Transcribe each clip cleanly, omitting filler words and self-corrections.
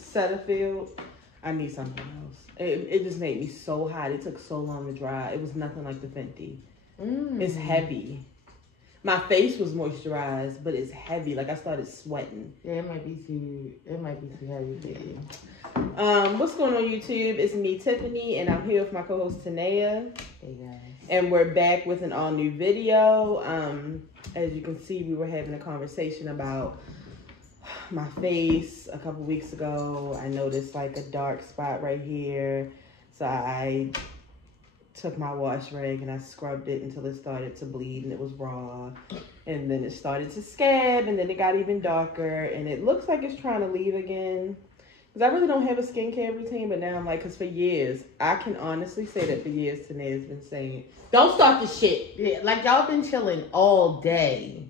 Setterfield. I need something else. It just made me so hot. It took so long to dry. It was nothing like the Fenty. It's heavy. My face was moisturized, but it's heavy. Like I started sweating. Yeah, it might be too heavy for you. What's going on YouTube? It's me, Tiffany, and I'm here with my co-host Tanea. Hey guys. And we're back with an all new video. As you can see, we were having a conversation about my face a couple weeks ago. I noticed like a dark spot right here. So I took my wash rag and I scrubbed it until it started to bleed and it was raw. And then it started to scab and then it got even darker. And it looks like it's trying to leave again. Because I really don't have a skincare routine, but now I'm like, because for years, I can honestly say that for years, Tanae's been saying, don't start the shit. Yeah, like y'all been chilling all day.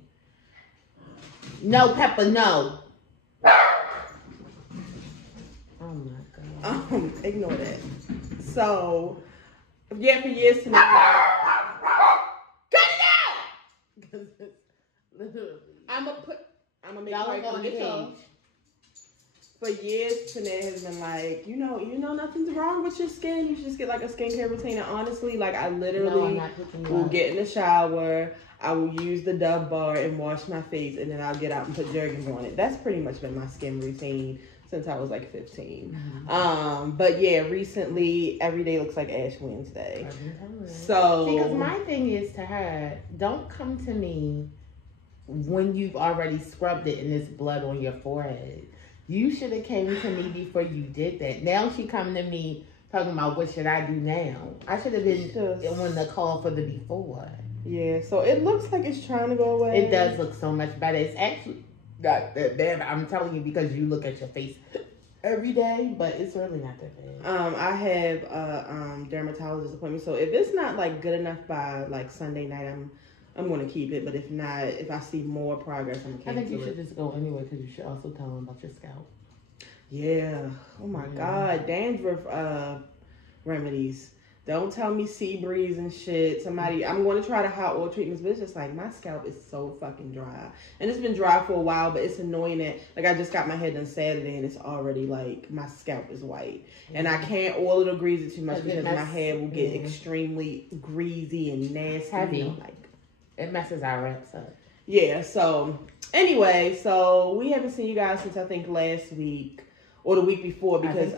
No, Pepper, no. Oh my God. Ignore that. So, yeah, for years, Tanae. Cut it out! Literally. I'm gonna make y'all right go on the page. show. For years, Tanae has been like, you know, nothing's wrong with your skin. You should just get like a skincare routine. And honestly, like I literally will get in the shower. I will use the Dove bar and wash my face, and then I'll get out and put Jergens on it. That's pretty much been my skin routine since I was like 15. Mm-hmm. But yeah, recently every day looks like Ash Wednesday. So because my thing is to her, don't come to me when you've already scrubbed it and there's blood on your forehead. You should have came to me before you did that. Now she coming to me talking about what should I do now. I should have been on the call for the before. Yeah, so it looks like it's trying to go away. It does look so much better. It's actually not that bad. I'm telling you because you look at your face every day, but it's really not that bad. I have a dermatologist appointment, so if it's not like good enough by like Sunday night, I'm going to keep it, but if not, if I see more progress, I'm going to cancel it. I think you should just go anyway, because you should also tell them about your scalp. Yeah. Oh, my God. Dandruff remedies. Don't tell me sea breeze and shit. I'm going to try the hot oil treatments, but it's just like, my scalp is so fucking dry. And it's been dry for a while, but it's annoying that, like, I just got my hair done Saturday, and it's already, like, my scalp is white. And I can't oil it or grease it too much because my hair will get extremely greasy and nasty. Heavy. It messes our wraps up. Yeah, so anyway, so we haven't seen you guys since I think last week or the week before because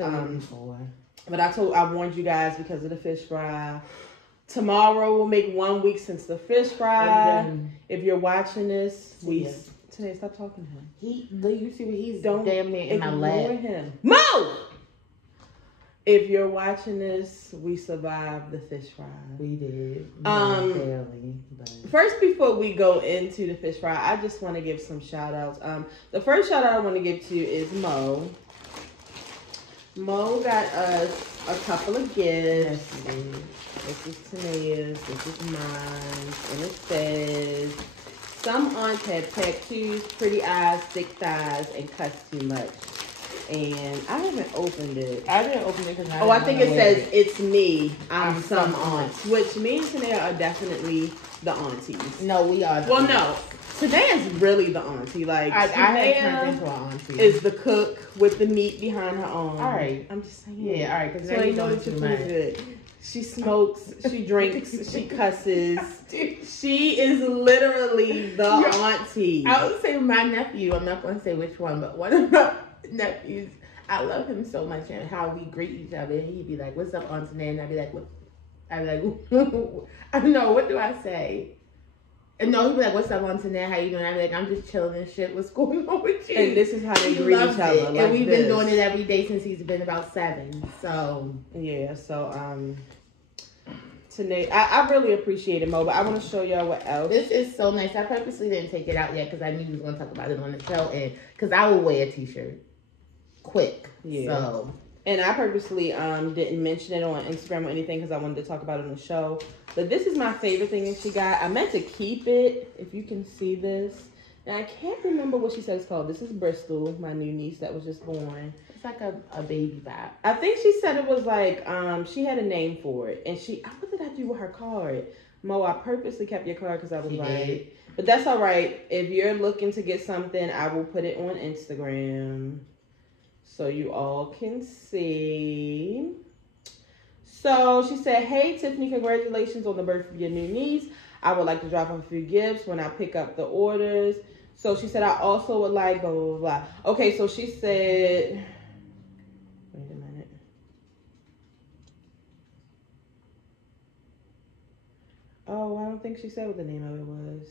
but I warned you guys because of the fish fry. Tomorrow will make 1 week since the fish fry. If you're watching this, Today stop talking to him. You see what he's damn near in my lap. Him. Mo! If you're watching this, we survived the fish fry. We did. Barely. But. First, before we go into the fish fry, I just want to give some shout outs. The first shout out I want to give to is Mo. Mo got us a couple of gifts. This is Tanea's. This is mine. And it says, some aunts have tattoos, pretty eyes, thick thighs, and cuss too much. And I haven't opened it. I didn't open it because I think it says it's me. I'm some aunts, which me and Tanea are definitely the aunties. No, we are. Well, no, Tanea's really the auntie. Like Tanea is the cook with the meat behind her arm. All right, I'm just saying. Yeah, all right. Because so you know that your food is good. She smokes, she drinks, she cusses. She is literally the auntie. I would say my nephew. I'm not going to say which one, but one of my nephews, I love him so much and how we greet each other. He'd be like, "What's up, Auntie Nan?" And I'd be like, "What?" I'd be like, "I don't know. What do I say?" And no, he'd be like, "What's up, Auntie Nan? How you doing?" I'd be like, "I'm just chilling and shit. What's going on with you?" And this is how they greet each other. Like, and we've been doing it every day since he's been about 7. So yeah. So Tanae, I really appreciate it, Mo. But I want to show y'all what else. This is so nice. I purposely didn't take it out yet because I knew we was going to talk about it on the show, and because I will wear a t-shirt quick. Yeah. So. And I purposely didn't mention it on Instagram or anything because I wanted to talk about it on the show. But this is my favorite thing that she got. I meant to keep it, if you can see this. And I can't remember what she said it's called. This is Bristol, my new niece that was just born. It's like a baby vibe. I think she said it was like, she had a name for it. And what did I do with her card? Mo, I purposely kept your card because I was right. But that's all right. If you're looking to get something, I will put it on Instagram. so you all can see. So she said, "Hey Tiffany, congratulations on the birth of your new niece. I would like to drop off a few gifts when I pick up the orders." So she said, "I also would like blah blah blah." Okay, so she said, wait a minute. Oh, I don't think she said what the name of it was.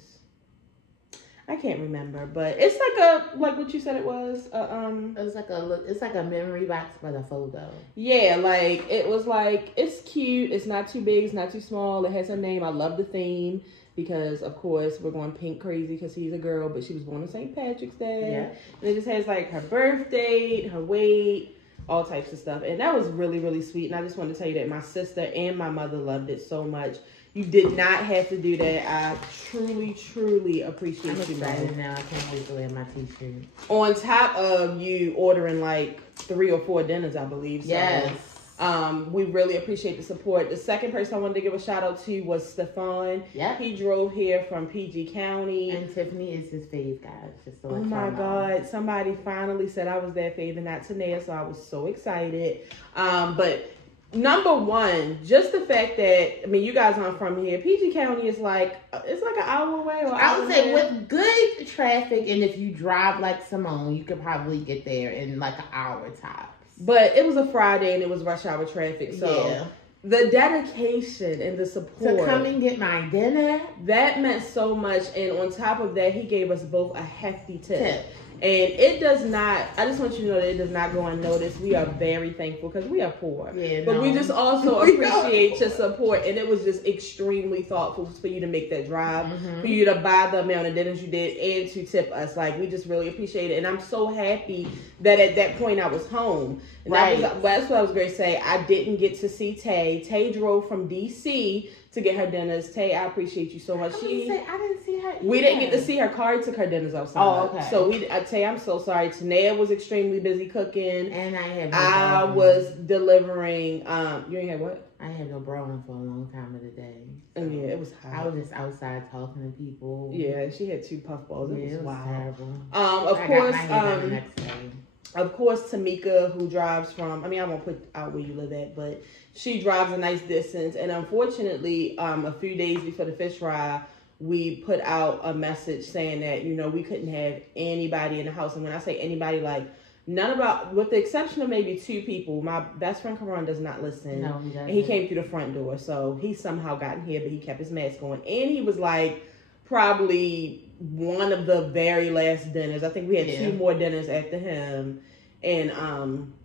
I can't remember, but it's like what you said it was. It's like a memory box, but a photo. Yeah, like it was like it's cute. It's not too big. It's not too small. It has her name. I love the theme because, of course, we're going pink crazy because he's a girl, but she was born on St. Patrick's Day. Yeah. And it just has like her birth date, her weight, all types of stuff, and that was really really sweet. And I just wanted to tell you that my sister and my mother loved it so much. You did not have to do that. I truly, truly appreciate you. I'm excited now. I can't wait to wear my t-shirt. On top of you ordering like 3 or 4 dinners, I believe. So, yes. We really appreciate the support. The second person I wanted to give a shout out to was Stefan. Yeah. He drove here from PG County. And Tiffany is his fave, guys. Just to let oh my God. Somebody finally said I was their fave and not Tanea, so I was so excited. But number one, just the fact that, I mean, you guys aren't from here. PG County is like, it's like an hour away. Or I would say with good traffic, and if you drive like Simone, you could probably get there in like an hour tops. But it was a Friday and it was rush hour traffic. So yeah. The dedication and the support. To come and get my dinner. That meant so much. And on top of that, he gave us both a hefty tip. And it does not, I just want you to know that it does not go unnoticed. We are very thankful because we are poor. Yeah, but we just also appreciate your support. And it was just extremely thoughtful for you to make that drive, for you to buy the amount of dinners you did, and to tip us. Like, we just really appreciate it. And I'm so happy that at that point I was home. And that's what I was going to say. I didn't get to see Tay. Tay drove from D.C. to get her dinners. Tay, I appreciate you so much. I didn't see her either. We didn't get to see her. Kari took her dinners outside. Oh, okay. So Tay, I'm so sorry. Tanea was extremely busy cooking. And I was delivering. You ain't had what? I had no bra on for a long time of the day. So yeah, it was hot. I was just outside talking to people. Yeah, she had 2 puffballs. It was wild. Terrible. Of course, Tamika, who drives from, I mean, I won't put out where you live at, but she drives a nice distance. And unfortunately, a few days before the fish fry, we put out a message saying that, you know, we couldn't have anybody in the house. And when I say anybody, like, with the exception of maybe 2 people, my best friend Karan does not listen. No, he doesn't. And he came through the front door. So he somehow got in here, but he kept his mask on. And he was like, probably one of the very last dinners. I think we had 2 more dinners after him. And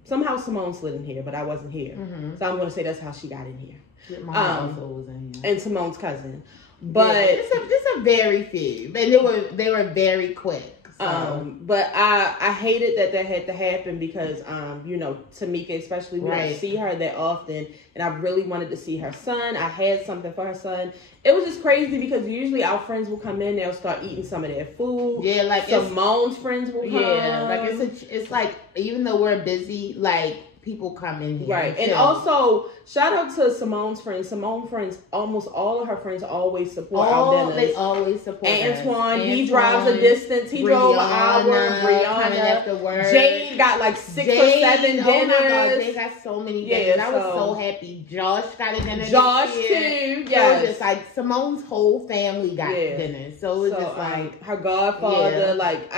somehow Simone slid in here, but I wasn't here. So I'm going to say that's how she got in here. Mom also was in here. And Simone's cousin. But it's a very few. And they were very quick. So. But I hated that had to happen because, you know, Tamika especially, we don't see her that often. And I really wanted to see her son. I had something for her son. It was just crazy because usually our friends will come in, they'll start eating some of their food. Yeah, like Simone's friends will come. Yeah, like it's like, even though we're busy, like, people come in here. Right. And also, shout out to Simone's friends. Simone's friends, almost all of her friends always support our dinners. They always support Antoine, he drives a distance. He drove an hour. Brianna. Jade got like 6 or 7 dinners. Oh my God, they got so many dinners. I was so happy. Josh got a dinner. Josh too. Yes. So it was just like Simone's whole family got dinners. So it was just like her godfather. Like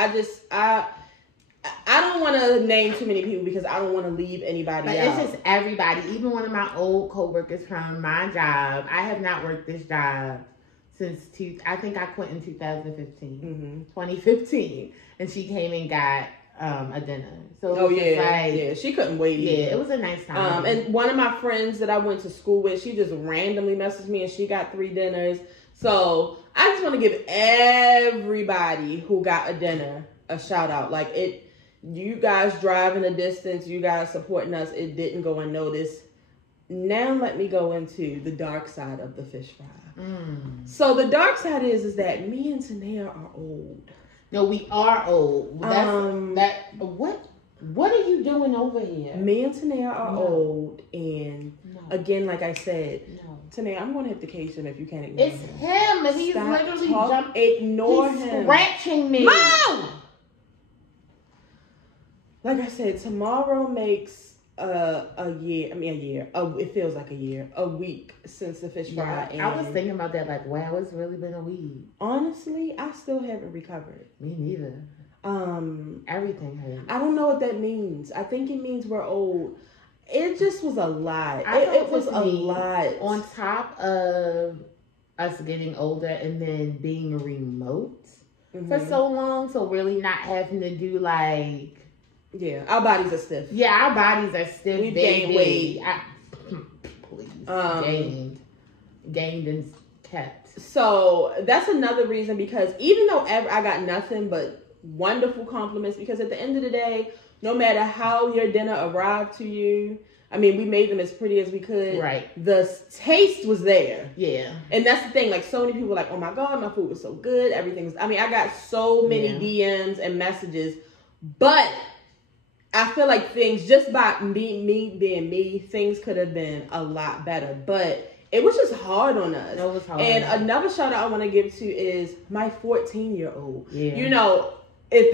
I don't want to name too many people because I don't want to leave anybody out. It's just everybody. Even one of my old coworkers from my job. I have not worked this job since I think I quit in 2015. 2015. And she came and got a dinner. So she couldn't wait either. Yeah, it was a nice time. And one of my friends that I went to school with, she just randomly messaged me and she got 3 dinners. So I just want to give everybody who got a dinner a shout out. Like, you guys driving a distance, you guys supporting us, it didn't go unnoticed. Now let me go into the dark side of the fish fry. So the dark side is that me and Tanea are old. No, we are old. What are you doing over here? Me and Tanea are old, and again, like I said, Tanea, I'm going to hit the case if you can't ignore him. It's him. He's literally jumping. Ignore him. Scratching me. Mom! like I said, tomorrow makes a year. I mean, a year. It feels like a year. A week since the fish fry. I was thinking about that. Like, wow, it's really been a week. Honestly, I still haven't recovered. Me neither. Everything hurts. I don't know what that means. I think it means we're old. It just was a lot. It was a lot. On top of us getting older and then being remote for so long, so really not having to do like... Yeah, our bodies are stiff. Yeah, our bodies are stiff. We've gained weight. Please. Gained and kept. So that's another reason, because even though I got nothing but wonderful compliments, because at the end of the day, no matter how your dinner arrived to you, I mean, we made them as pretty as we could. Right. The taste was there. Yeah. And that's the thing. Like, so many people were like, oh my God, my food was so good. Everything was... I mean, I got so many DMs and messages. But I feel like things, just by me being me, things could have been a lot better. But it was just hard on us. It was hard. And another shout out I want to give to is my 14-year-old. Yeah. You know, if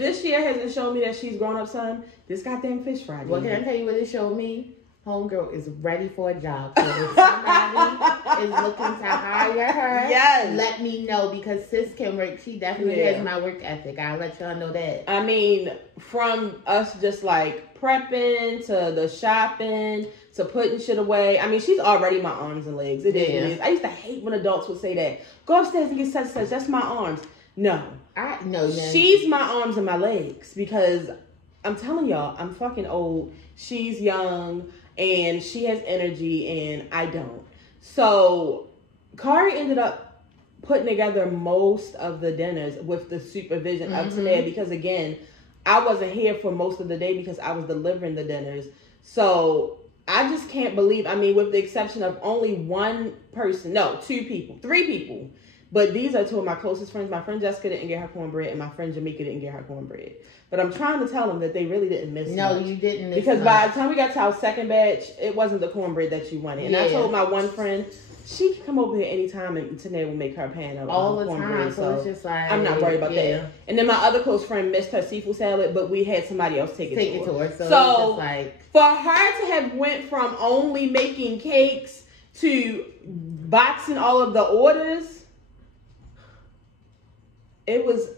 this year hasn't shown me that she's grown up, son, this goddamn fish fry. Well, can I tell you what it showed me? Homegirl is ready for a job. So if somebody is looking to hire her, yes, let me know, because sis can work. She definitely has my work ethic. I'll let y'all know that. I mean, from us just like prepping to the shopping to putting shit away. I mean, she's already my arms and legs. It is what it is. I used to hate when adults would say that. Go upstairs and get such and such. That's my arms. No. I know. She's my arms and my legs, because I'm telling y'all, I'm fucking old. She's young and she has energy and I don't. So Kari ended up putting together most of the dinners with the supervision up to there, because again, I wasn't here for most of the day because I was delivering the dinners. So I just can't believe, I mean, with the exception of only one person, no, 2 people, 3 people. But these are 2 of my closest friends. My friend Jessica didn't get her cornbread, and my friend Jamaica didn't get her cornbread. But I'm trying to tell them that they really didn't miss No, much. you didn't miss Because much. by the time we got to our second batch, it wasn't the cornbread that you wanted. And I told my one friend, she can come over here anytime and Tanae will make her pan of all the cornbread. time. So it's just like, I'm not worried about that. And then my other close friend missed her seafood salad, but we had somebody else take it to her. So it's just like, for her to have went from only making cakes to boxing all of the orders,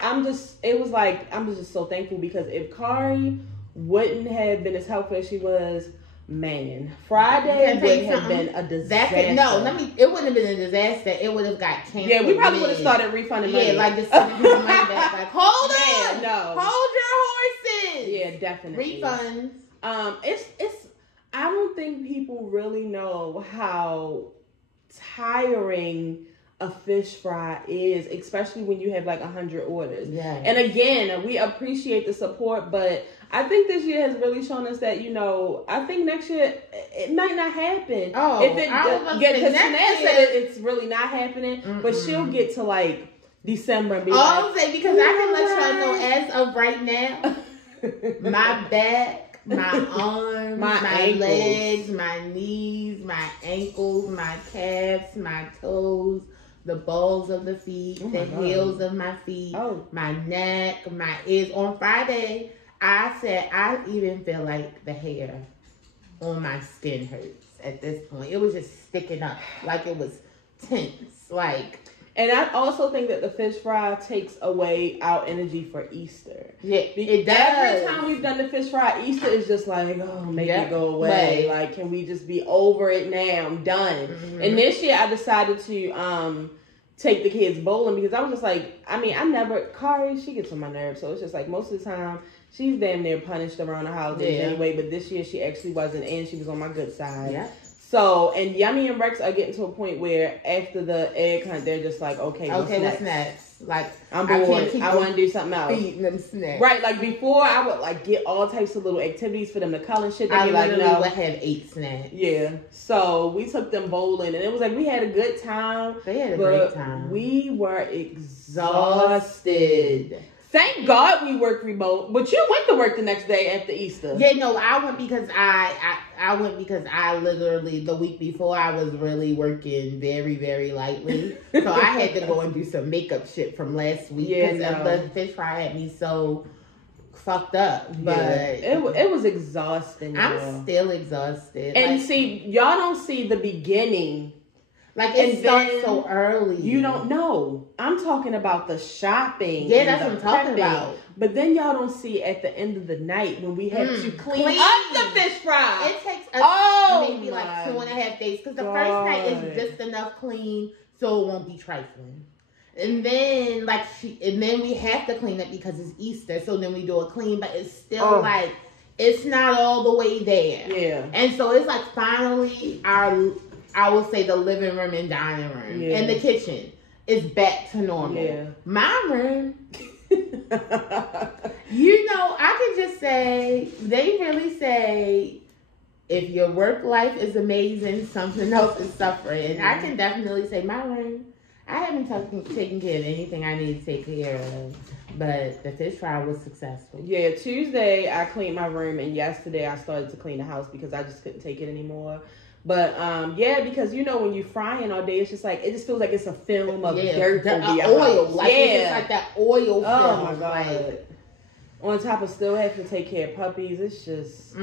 I'm just so thankful, because if Kari wouldn't have been as helpful as she was, man, Friday would have been a disaster. It wouldn't have been a disaster. It would have got canceled. Yeah, we probably would have started refunding money. Yeah, like just sending the money back. Like, hold on, no, hold your horses. Yeah, definitely refunds. It's. I don't think people really know how tiring a fish fry is, especially when you have like 100 orders. Yeah. And again, we appreciate the support, but I think this year has really shown us that, you know, I think next year it might not happen. Oh, if it because Tanae said it's really not happening, but she'll get to like December and be I'll say, because I can let y'all know as of right now, my back, my arms, my legs, my knees, my ankles, my calves, my toes, the balls of the feet, the heels of my feet, my neck, my ears. On Friday, I said I even feel like the hair on my skin hurts at this point. It was just sticking up like it was tense. And I also think that the fish fry takes away our energy for Easter. Yeah, it does. Every time we've done the fish fry, Easter is just like, oh, make it go away. Like, can we just be over it now? I'm done. And this year I decided to take the kids bowling, because I was just like, I mean, Kari, she gets on my nerves. So it's just like most of the time, she's damn near punished around the holidays anyway. But this year she actually wasn't, and she was on my good side. Yeah. So, and Yummy and Rex are getting to a point where after the egg hunt, they're just like, okay, what's next? Like, I'm bored. I want to do something else. Feeding them snacks. Right, like before I would like get all types of little activities for them to cull and shit. They'd be like, no. I have 8 snacks. Yeah. So we took them bowling, and it was like we had a good time. They had a great time. We were exhausted. Thank God we work remote, but you went to work the next day after Easter. Yeah, no, I went because I went because I literally, the week before, I was really working very, very lightly. So I had to go and do some makeup shit from last week because of the fish fry had me so fucked up. But it was exhausting. I'm still exhausted. And see, y'all don't see the beginning. Like, it starts so early. You don't know. I'm talking about the shopping. Yeah, that's what I'm talking about. But then y'all don't see at the end of the night when we have to clean up the fish fry. It takes us maybe like 2.5 days. Because the first night is just enough clean so it won't be trifling. And then we have to clean it because it's Easter. So then we do a clean, but it's still like, it's not all the way there. Yeah. And so it's like finally I will say the living room and dining room and the kitchen is back to normal. Yeah. My room, I can just say, they really say, if your work life is amazing, something else is suffering. And I can definitely say my room, I haven't taken care of anything I need to take care of. But the fish fry was successful. Yeah, Tuesday I cleaned my room, and yesterday I started to clean the house because I just couldn't take it anymore. But because when you're frying all day, it's just like, it just feels like it's a film of dirt over your oil. house. Like it's like that oil film. Oh my god! Like, on top of still having to take care of puppies, it's just.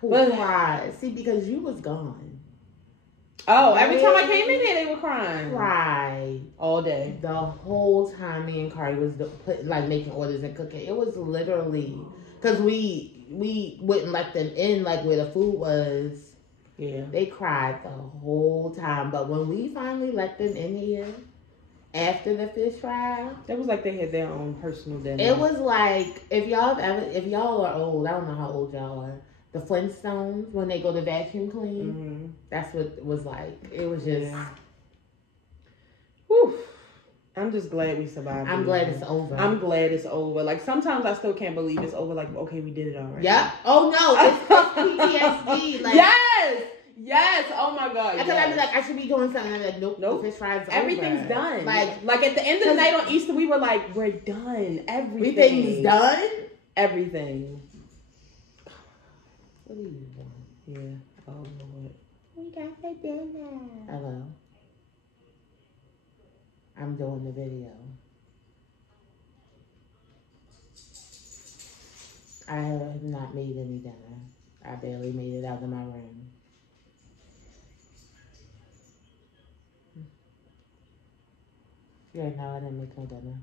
Cried? See, because you was gone. Oh, every time I came in here, they were crying. Cry all day. The whole time me and Cardi was making orders and cooking. It was literally because we wouldn't let them in like where the food was. Yeah. They cried the whole time. But when we finally let them in here after the fish fry, it was like they had their own personal dinner. It was like, if y'all are old, I don't know how old y'all are, the Flintstones, when they go to vacuum clean, that's what it was like. It was just... Whew. I'm just glad we survived. I'm glad it's over. I'm glad it's over. Like, sometimes I still can't believe it's over. Like, okay, we did it already. Yeah. Oh, no. It's PTSD. Like, Yes. Oh, my God. Because I'd be like, I should be doing something. I'm like, nope. The fish fry's over. Everything's done. Like, at the end of the night on Easter, we were like, we're done. Everything's done? Everything. What do you want? Yeah. Oh, Lord. We got the dinner. Hello. I'm doing the video. I have not made any dinner. I barely made it out of my room. Yeah, no, I didn't make no dinner.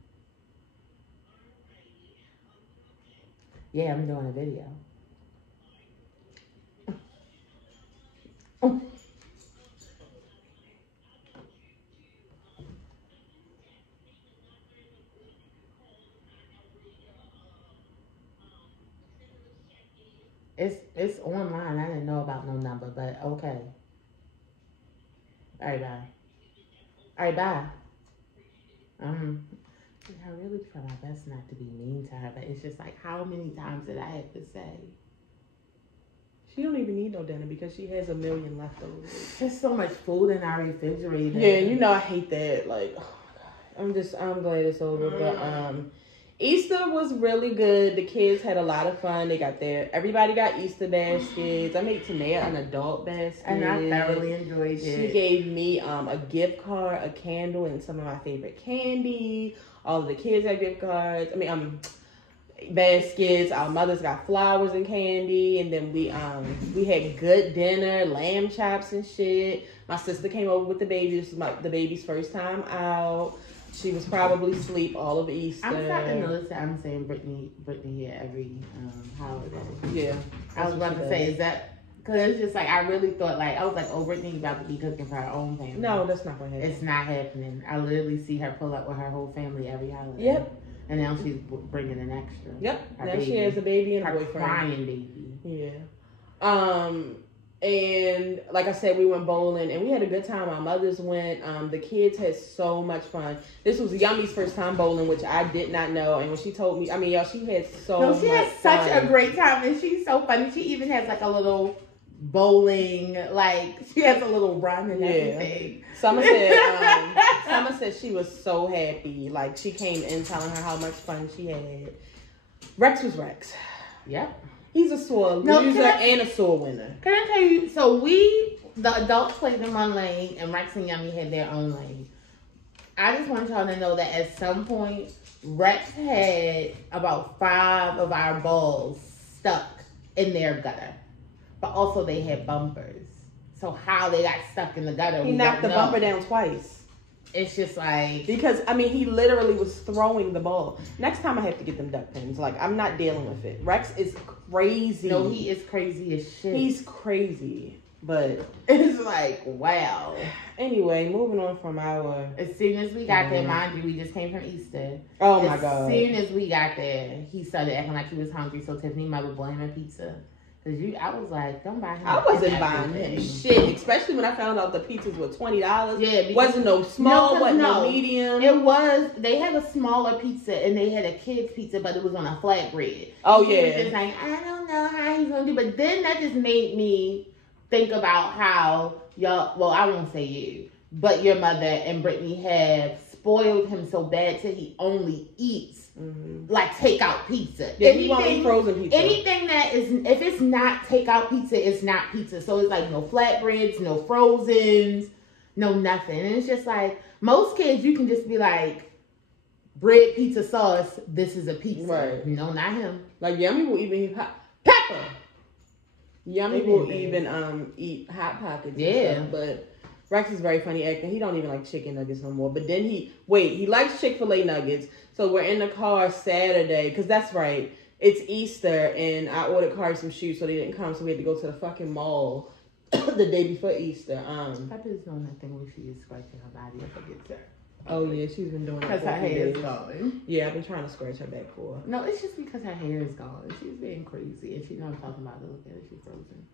Yeah, I'm doing a video. It's online. I didn't know about no number, but okay. All right, bye. I really try my best not to be mean to her, but it's just like, how many times did I have to say? She don't even need no dinner because she has a million leftovers. There's so much food in our refrigerator. Yeah, I hate that. Like, oh my God. I'm glad it's over. But Easter was really good. The kids had a lot of fun. Everybody got Easter baskets. I made Tanea an adult basket. And I thoroughly enjoyed it. She gave me a gift card, a candle, and some of my favorite candy. All of the kids had gift cards. Baskets. Our mothers got flowers and candy. And then we had good dinner, lamb chops and shit. My sister came over with the baby. This was the baby's first time out. She was probably asleep all of Easter. I'm starting to notice that I'm saying Brittany here every holiday. Yeah. I was about to say, is that... Because it's just like, I really thought I was like, oh, Brittany's about to be cooking for her own family. No, that's not going to happen. It's not happening. I literally see her pull up with her whole family every holiday. Yep. And now she's bringing an extra. Yep. Now she has a baby and a boyfriend. Crying baby. Yeah. And like I said, we went bowling and we had a good time. Our mothers went. The kids had so much fun. This was Yummy's first time bowling, which I did not know. And when she told me, y'all, she had so much fun. She had such a great time, and she's so funny. She even has like a little bowling, she has a little run and everything. Summer said she was so happy. Like, she came in telling her how much fun she had. Rex was Rex. Yep. He's a sore loser and a sore winner. Can I tell you? So the adults played in one lane, and Rex and Yummy had their own lane. I just want y'all to know that at some point, Rex had about 5 of our balls stuck in their gutter. But also they had bumpers. So how they got stuck in the gutter, he knocked the bumper down twice. It's just like... Because, I mean, he literally was throwing the ball. Next time I have to get them duck pins. Like, I'm not dealing with it. Rex is crazy. No, he is crazy as shit. He's crazy. But it's like, wow. Anyway, moving on from our... As soon as we got there, mind you, we just came from Easter. Oh, my God. As soon as we got there, he started acting like he was hungry. So Tiffany mother bought him a pizza. I was like, don't buy him. I wasn't buying him shit, especially when I found out the pizzas were $20. Yeah, wasn't no small, wasn't no medium. It was. They had a smaller pizza and they had a kid's pizza, but it was on a flatbread. Oh he yeah. was just like, I don't know how he's gonna do, but then that just made me think about how y'all. Well, I won't say you, but your mother and Brittany have spoiled him so bad till he only eats. Like takeout pizza. Yeah, he won't eat frozen pizza. Anything that is, if it's not takeout pizza, it's not pizza. So it's like no flatbreads, no frozens, no nothing. And it's just like most kids, you can just be like, bread, pizza, sauce. This is a pizza. Right. No, not him. Like Yummy will even eat pepper. Yummy will even eat Hot Pockets. Yeah, stuff, but. Rex is very funny acting. He don't even like chicken nuggets no more. But then he likes Chick-fil-A nuggets. So we're in the car Saturday. Because that's right. It's Easter. And I ordered Cardi some shoes. So they didn't come. So we had to go to the fucking mall the day before Easter. Pepper's doing that thing where she is scratching her body. I forget her. Oh, yeah. She's been doing it. Because her hair is gone. Yeah, I've been trying to scratch her back for her. No, it's just because her hair is gone. She's being crazy. And she knows I'm talking about it. Look at her. She's frozen.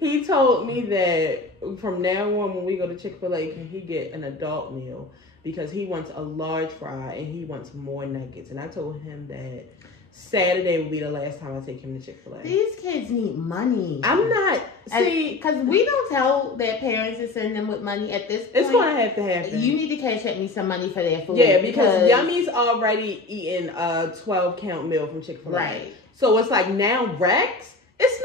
He told me that from now on when we go to Chick-fil-A, can he get an adult meal because he wants a large fry and he wants more nuggets. And I told him that Saturday will be the last time I take him to Chick-fil-A. These kids need money. I'm not, see, because we don't tell their parents to send them with money at this point. It's going to have to happen. You need to cash at me some money for their food. Yeah, because Yummy's already eating a 12-count meal from Chick-fil-A. Right. So it's like now Rex, it's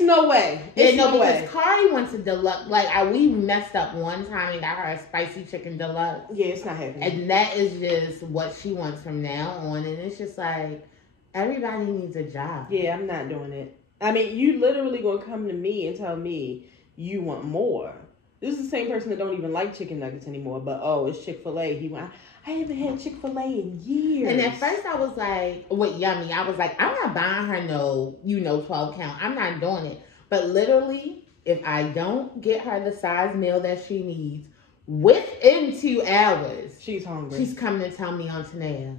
no way. It's no way. Because Kari wants a deluxe. Like, we messed up one time and got her a spicy chicken deluxe. Yeah, it's not happening. And that is just what she wants from now on. And it's just like, everybody needs a job. Yeah, I'm not doing it. I mean, you literally going to come to me and tell me you want more. This is the same person that don't even like chicken nuggets anymore. But, it's Chick-fil-A. I haven't had Chick-fil-A in years. And at first I was like, with Yummy, I was like, I'm not buying her no 12 count. I'm not doing it. But literally, if I don't get her the size meal that she needs, within 2 hours, she's hungry. She's coming to tell me on Tanea,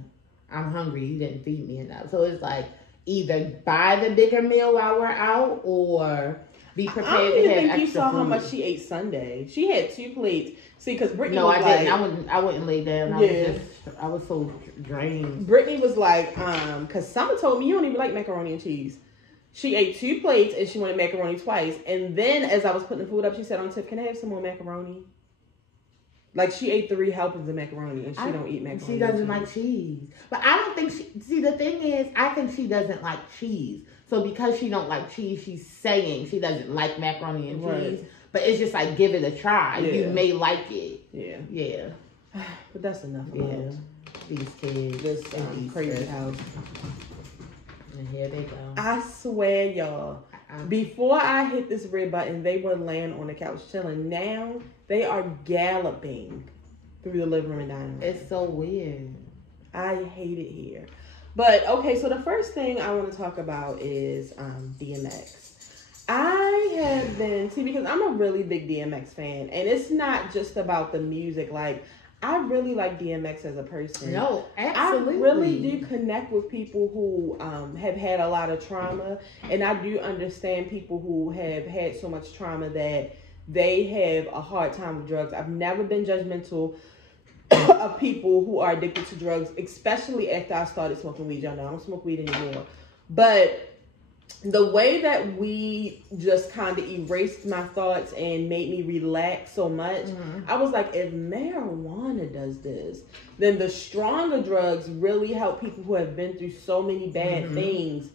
I'm hungry. You didn't feed me enough. So it's like, either buy the bigger meal while we're out or be prepared to have extra food. I don't even think you saw how much she ate Sunday. She had 2 plates. See, because Brittany was I didn't. I wouldn't lay down. I was so drained. Brittany was like, because Summer told me you don't even like macaroni and cheese. She ate 2 plates and she wanted macaroni twice. And then as I was putting the food up, she said, Tiff, can I have some more macaroni? Like, she ate 3 helpings of macaroni and she don't eat macaroni. She doesn't like cheese. But I don't think see, the thing is, I think she doesn't like cheese. So because she don't like cheese, she's saying she doesn't like macaroni and cheese. But it's just like, give it a try. Yeah. You may like it. Yeah. Yeah. But that's enough about these kids. This crazy house. And here they go. I swear, y'all, before I hit this red button, they were laying on the couch chilling. Now, they are galloping through the living room and dining room. It's so weird. I hate it here. But, okay, so the first thing I want to talk about is DMX. I have been, because I'm a really big DMX fan, and it's not just about the music. Like, I really like DMX as a person. No, absolutely. I really do connect with people who have had a lot of trauma, and I do understand people who have had so much trauma that they have a hard time with drugs. I've never been judgmental of people who are addicted to drugs, especially after I started smoking weed. Y'all know I don't smoke weed anymore. But the way that we just kind of erased my thoughts and made me relax so much, I was like, if marijuana does this, then the stronger drugs really help people who have been through so many bad things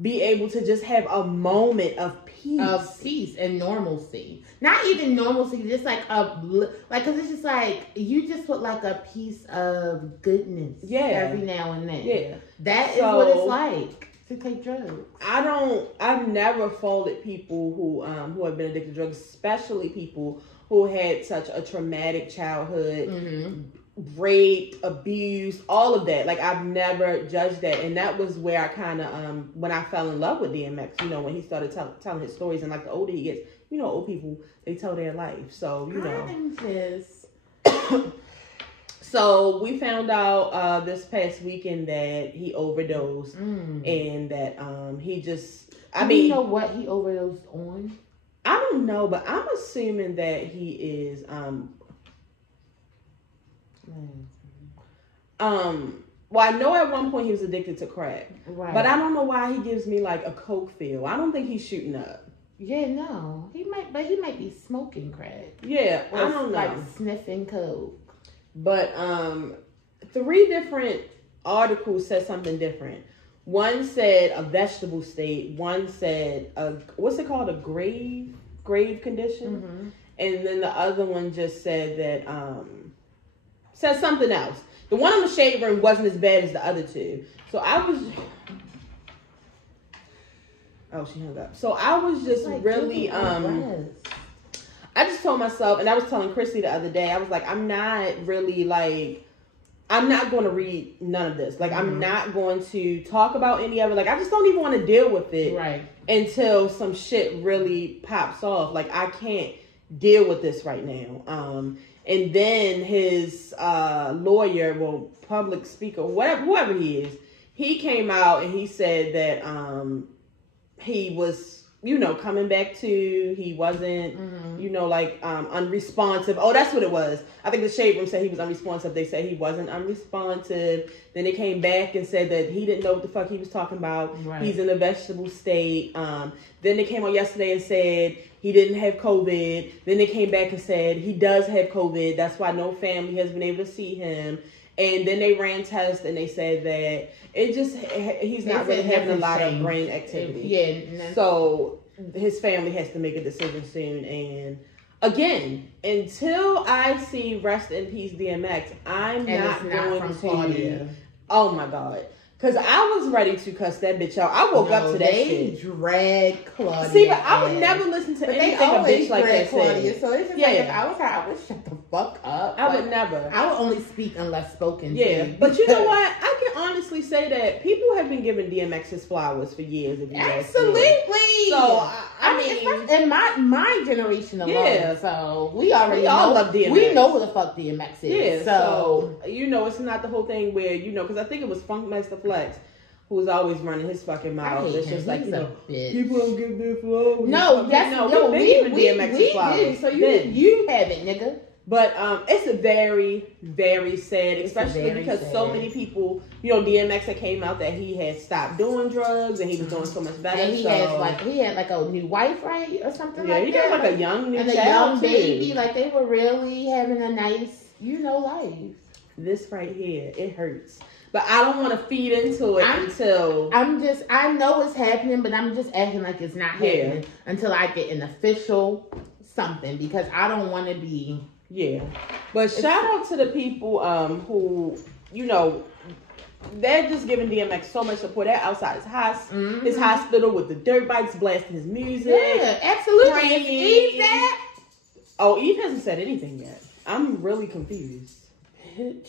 be able to just have a moment of peace. Of peace and normalcy. Not even normalcy, just like because it's just like, you just put like a piece of goodness every now and then. Yeah. That is what it's like to take drugs. I've never faulted people who have been addicted to drugs, especially people who had such a traumatic childhood, rape, abuse, all of that. Like, I've never judged that. And that was where I kind of, when I fell in love with DMX, you know, when he started telling his stories. And like, the older he gets, you know, old people, they tell their life. So, you know. So we found out this past weekend that he overdosed and that he just, you know what he overdosed on? I don't know, but I'm assuming that he is well, I know at one point he was addicted to crack. Right. But I don't know why he gives me like a coke feel. I don't think he's shooting up. Yeah, no. He might be smoking crack. Yeah, or I don't know. Like sniffing coke. But 3 different articles said something different. One said a vegetable state. One said what's it called? A grave condition. And then the other one just said that said something else. The one on the shade room wasn't as bad as the other 2. So I was. Oh, she hung up. So I was just like, really I just told myself, and I was telling Chrissy the other day, I was like, I'm not going to read none of this. Like, I'm not going to talk about any of it. Like, I just don't even want to deal with it until some shit really pops off. Like, I can't deal with this right now. And then his lawyer, well, public speaker, whoever he is, he came out and he said that he was, you know, coming back to, he wasn't, you know, like, unresponsive. Oh, that's what it was. I think the shade room said he was unresponsive. They said he wasn't unresponsive. Then they came back and said that he didn't know what the fuck he was talking about. Right. He's in a vegetable state. Then they came out yesterday and said he didn't have COVID. Then they came back and said he does have COVID. That's why no family has been able to see him. And then they ran tests and they said that he's not really having a lot of brain activity. Yeah. So his family has to make a decision soon. And again, until I see rest in peace DMX, I'm not going to. Claudia. Oh my God. Because I was ready to cuss that bitch out. I woke up to that shit. They drag Claudia. See, but I would never listen to anything a bitch like that Claudia. said. So it's just like, if I was her, I would shut the fuck up. I would never. I would only speak unless spoken to. Yeah, but you know what? I can honestly say that people have been giving DMX his flowers for years. If you absolutely. So I mean, in my generation alone, so we all love DMX. We know who the fuck DMX is. Yeah, so you know, it's not the whole thing where, you know, because I think it was Funkmaster Flex who was always running his fucking mouth. It's just like, you know, people don't give their flowers. No, we've been giving DMX his flowers. So you haven't, nigga. But it's very, very sad, especially because so many people, you know, DMX had came out that he had stopped doing drugs and he was doing so much better. And he had like a new wife, right, or something like that. Yeah, he got like a young new and child, a young baby. Like, they were really having a nice, you know, life. This right here, it hurts. But I don't want to feed into it until... I know it's happening, but I'm just acting like it's not happening until I get an official something, because I don't want to be... Yeah. But shout out to the people who, you know, they're just giving DMX so much support. They're outside his hospital with the dirt bikes, blasting his music. Yeah, absolutely. Is Eve that? Oh, Eve hasn't said anything yet. I'm really confused. Bitch.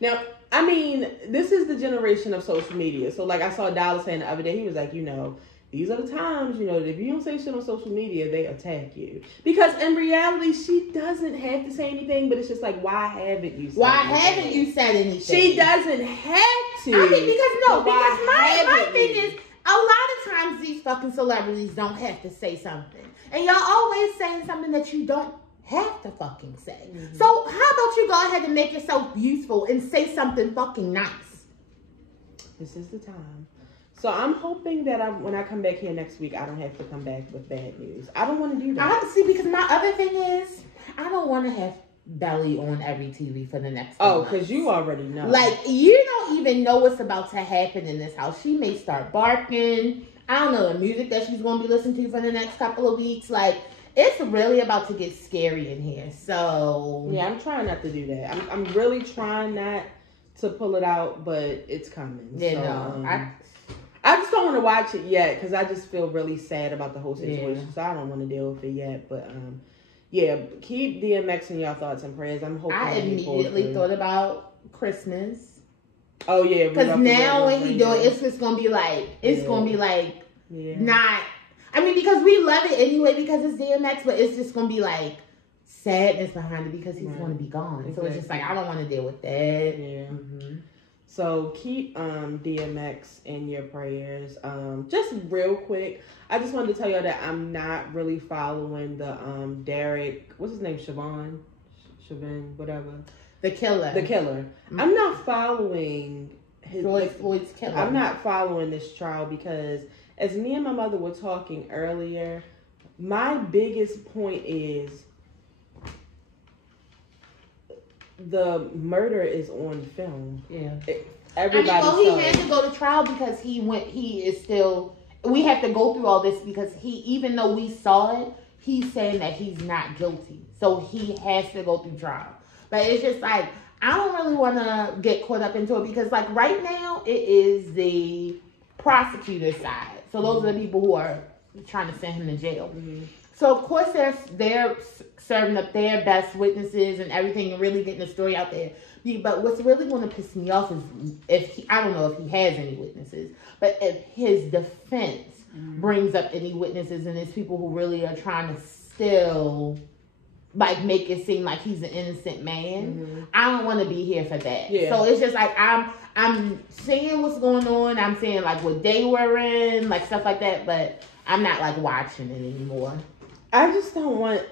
Now, I mean, this is the generation of social media. So, like, I saw Dollar saying the other day, he was like, you know, these are the times, you know, that if you don't say shit on social media, they attack you. Because in reality, she doesn't have to say anything, but it's just like, why haven't you said anything? She doesn't have to. I mean, because my thing is, a lot of times these fucking celebrities don't have to say something. And y'all always saying something that you don't have to fucking say. Mm-hmm. So how about you go ahead and make yourself useful and say something fucking nice? This is the time. So I'm hoping that when I come back here next week, I don't have to come back with bad news. I don't want to do that. Honestly, because my other thing is, I don't want to have Belly on every TV for the next because you already know. Like, you know, don't even know what's about to happen in this house. She may start barking. I don't know the music that she's going to be listening to for the next couple of weeks. Like, it's really about to get scary in here. So yeah, I'm trying not to do that. I'm really trying not to pull it out, but it's coming. Yeah, so, no, I just don't want to watch it yet because I just feel really sad about the whole situation. Yeah. So I don't want to deal with it yet. But yeah, keep DMX in your thoughts and prayers. I'm hoping. I immediately thought about Christmas. Oh yeah, because now when he do it, it's just gonna be like gonna be like not. I mean, because we love it anyway because it's DMX, but it's just gonna be like sadness behind it because he's gonna be gone. Exactly. So it's just like I don't want to deal with that. Yeah. Mm-hmm. So keep DMX in your prayers. Just real quick, I just wanted to tell y'all that I'm not really following the Derek. What's his name? Chauvin, whatever. The killer. Mm-hmm. I'm not following Floyd's killer. I'm not following this trial because, as me and my mother were talking earlier, my biggest point is the murder is on film. Yeah. Everybody. He had to go to trial because he is still. We have to go through all this because even though we saw it, he's saying that he's not guilty. So he has to go through trial. But it's just like, I don't really want to get caught up into it because, like, right now, it is the prosecutor's side. So those are the people who are trying to send him to jail. Mm-hmm. So, of course, they're serving up their best witnesses and everything and really getting the story out there. But what's really going to piss me off is I don't know if he has any witnesses, but if his defense brings up any witnesses and it's people who really are trying to still like make it seem like he's an innocent man. I don't want to be here for that. Yeah. So it's just like I'm seeing what's going on. I'm seeing like what they were in, like stuff like that, but I'm not like watching it anymore. I just don't want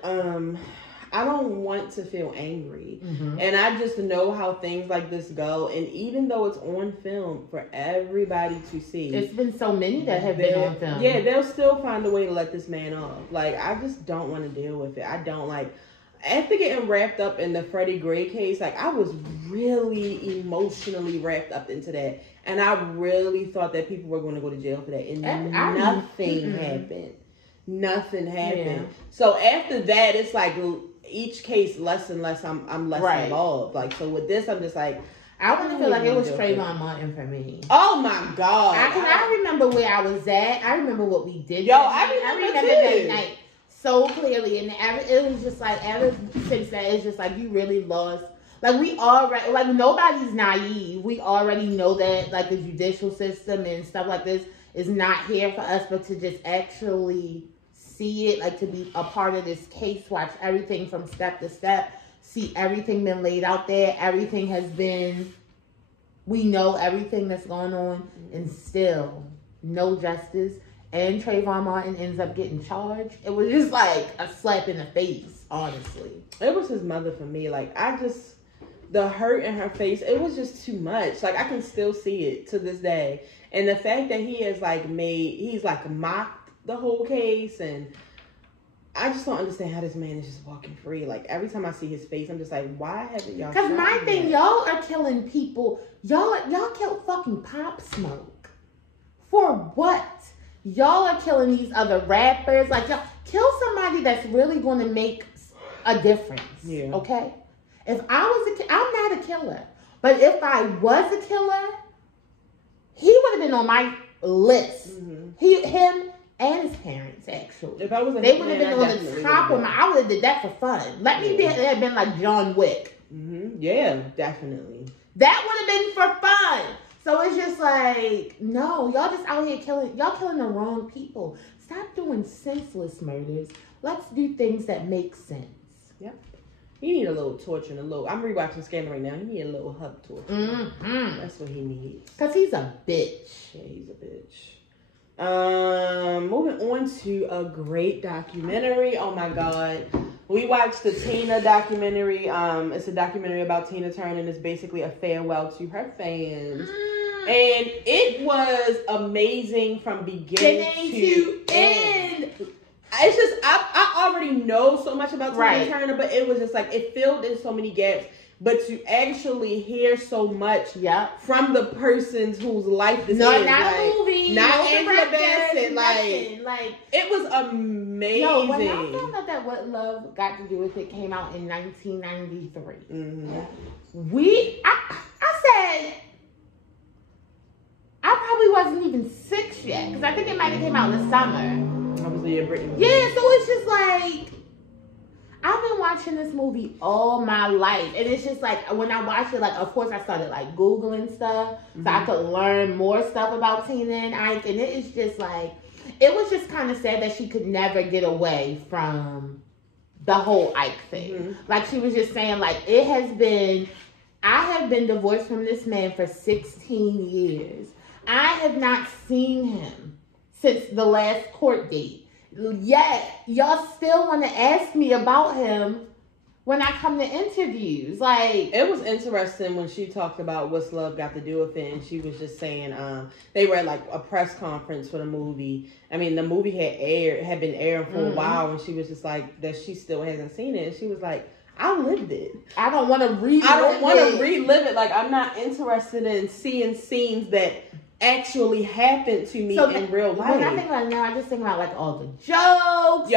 I don't want to feel angry. And I just know how things like this go. And even though it's on film for everybody to see. It's been so many that have been on film. Yeah, they'll still find a way to let this man off. Like, I just don't want to deal with it. I don't like. After getting wrapped up in the Freddie Gray case, like, I was really emotionally wrapped up into that. And I really thought that people were going to go to jail for that. And nothing happened. Nothing happened. Yeah. So after that, it's like each case less and less I'm less involved. Like, so with this, I'm just like, I want to feel like it was Trayvon Martin for me. Oh my God. I remember where I was at. I remember what we did. Yo, I remember that night so clearly. And it was just like, ever since that, it's just like you really lost. Like, we already, like, nobody's naive. We already know that, like, the judicial system and stuff like this is not here for us, but to just actually see it, like, to be a part of this case, watch everything from step to step, see everything been laid out there, everything has been, we know everything that's going on, and still no justice, and Trayvon Martin ends up getting charged. It was just like a slap in the face, honestly. It was his mother for me. Like, the hurt in her face, it was just too much. Like, I can still see it to this day. And the fact that he has, like, he's, like, mocked the whole case, and I just don't understand how this man is just walking free. Like, every time I see his face, I'm just like, why haven't y'all? Because my thing, y'all are killing people. Y'all killed fucking Pop Smoke. For what? Y'all are killing these other rappers. Like, y'all kill somebody that's really going to make a difference. Yeah. Okay? If I was I'm not a killer. But if I was a killer, he would have been on my list. Him and his parents, actually. If I was they would have been on the top of I would have did that for fun. Let me have been like John Wick. Yeah, definitely. That would have been for fun. So it's just like, no, y'all just out here killing the wrong people. Stop doing senseless murders. Let's do things that make sense. Yep. He need a little torture and I'm rewatching Scandal right now. He need a little hug torture. That's what he needs. Because he's a bitch. Yeah, he's a bitch. Moving on to a great documentary. Oh my God. We watched the Tina documentary. It's a documentary about Tina Turner, and it's basically a farewell to her fans. And it was amazing from beginning to end. It's just, I already know so much about Tina Turner, but it was just like, it filled in so many gaps but you actually hear so much Yep. from the persons whose life this No, is. not like, a movie. not no Angela Bassett. nothing. Like, it was amazing. Yo, when I found out that What Love Got to Do with It came out in 1993, I said, I probably wasn't even 6 yet, because I think it might have came out in the summer. That was the year Britney. Yeah, so it's just like, I've been watching this movie all my life, and it's just like, when I watched it, like, of course I started like Googling stuff, so I could learn more stuff about Tina and Ike, and it is just like, it was just kind of sad that she could never get away from the whole Ike thing. Like, she was just saying, like, I have been divorced from this man for 16 years. I have not seen him since the last court date. Yet, y'all still want to ask me about him when I come to interviews. Like, it was interesting when she talked about What's Love Got to Do with It, and she was just saying they were at like a press conference for the movie. I mean, the movie had been airing for a while, and she was just like that she still hasn't seen it. And she was like, I lived it. I don't want to relive it. Like, I'm not interested in seeing scenes that actually happened to me in real life. When I think about it now, I just think about like all the jokes,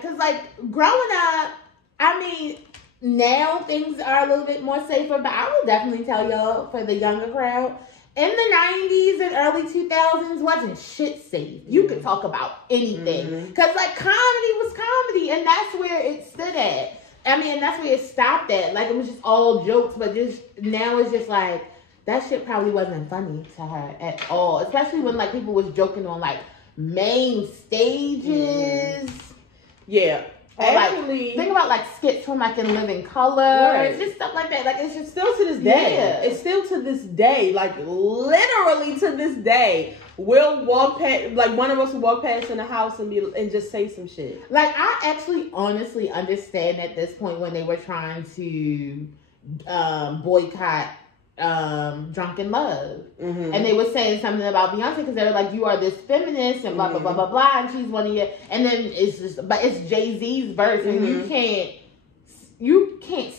because like growing up, I mean, now things are a little bit more safer, but I will definitely tell y'all, for the younger crowd, in the 90s and early 2000s wasn't shit safe. You could talk about anything. Because like comedy was comedy, and that's where it stood at. I mean, that's where it stopped at. Like, it was just all jokes, but just now it's just like, that shit probably wasn't funny to her at all. Especially when like people was joking on like main stages. Yeah. Or, actually, like, think about like skits from like In Living Color. Right. Just stuff like that. Like, it's just still to this day. Yeah. It's still to this day. Like, literally to this day. We'll walk past, like, one of us will walk past in the house and just say some shit. Like, I actually honestly understand at this point when they were trying to boycott Drunken Love, and they were saying something about Beyonce because they were like, you are this feminist and blah blah blah blah blah, and she's one of your, and then it's just, but it's Jay-Z's verse, and you can't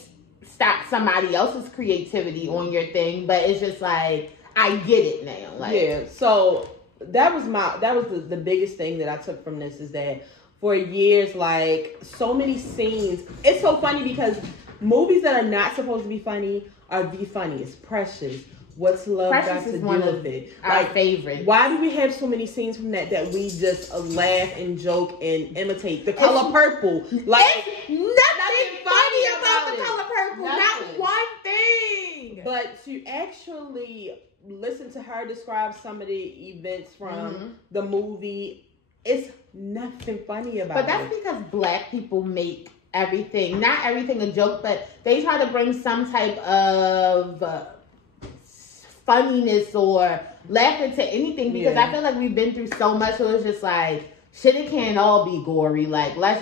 stop somebody else's creativity on your thing, but it's just like, I get it now. Like, yeah, so that was the biggest thing that I took from this, is that for years, like, so many scenes, it's so funny because movies that are not supposed to be funny are the funniest. Precious. What's Love Got to Do with It? Our favorite. Why do we have so many scenes from that we just laugh and joke and imitate? The Color Purple. Like, nothing funny about The Color Purple. Not one thing. But to actually listen to her describe some of the events from the movie, it's nothing funny about it. But that's because black people make everything, not everything a joke, but they try to bring some type of funniness or laughter to anything, because I feel like we've been through so much, so it's just like, shit, it can't all be gory. Like, let's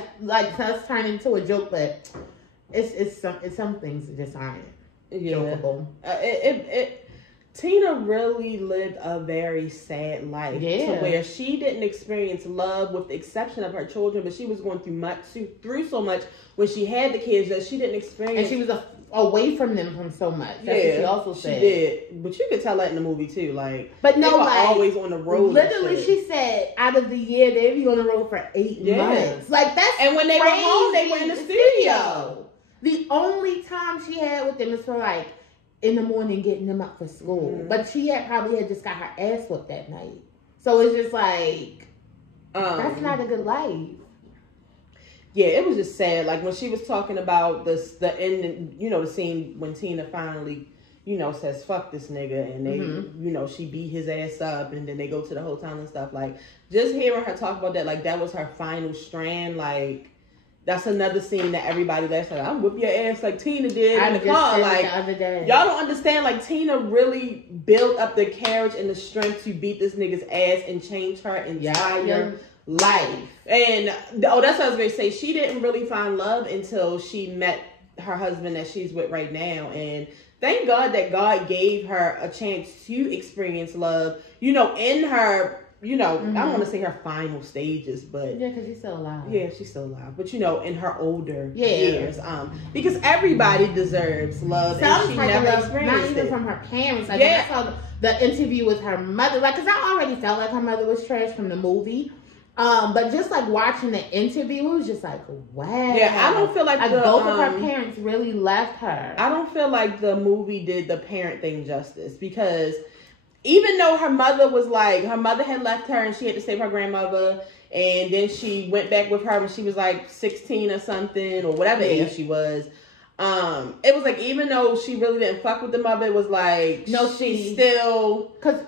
turn into a joke, but it's some things that just aren't jokeable. Tina really lived a very sad life, to where she didn't experience love, with the exception of her children, but she was going through so much when she had the kids that she didn't experience. And she was away from them from so much. That's what she also said. She did, but you could tell that in the movie too. Like, but no, they were like, always on the road. Literally, she said out of the year they'd be on the road for 8 months. Like, that's and when they were home, they were in the studio. The only time she had with them is for like in the morning getting them up for school. But she probably had just got her ass whooped that night. So it's just like, that's not a good life. Yeah, it was just sad. Like, when she was talking about the end, the scene when Tina finally, says, fuck this nigga, and they, she beat his ass up, and then they go to the hotel and stuff. Like, just hearing her talk about that, like, that was her final strand. Like, that's another scene that everybody laughs at. I'm whip your ass like Tina did in the car. Like, the other day. Y'all don't understand. Like, Tina really built up the courage and the strength to beat this nigga's ass and change her entire life. And that's what I was going to say. She didn't really find love until she met her husband that she's with right now. And thank God that God gave her a chance to experience love, in her you know, I don't want to say her final stages, but yeah, because she's still alive. Yeah, she's still alive, but you know, in her older years, because everybody deserves love, and she never experienced not even from her parents. Like when I saw the interview with her mother, like, because I already felt like her mother was trash from the movie. But just like watching the interview, it was just like, wow. Yeah, I don't feel like both of her parents really left her. I don't feel like the movie did the parent thing justice, because even though her mother was like, her mother had left her and she had to save her grandmother, and then she went back with her when she was like 16 or something, or whatever age she was. It was like, even though she really didn't fuck with the mother, it was like, no, she still, cause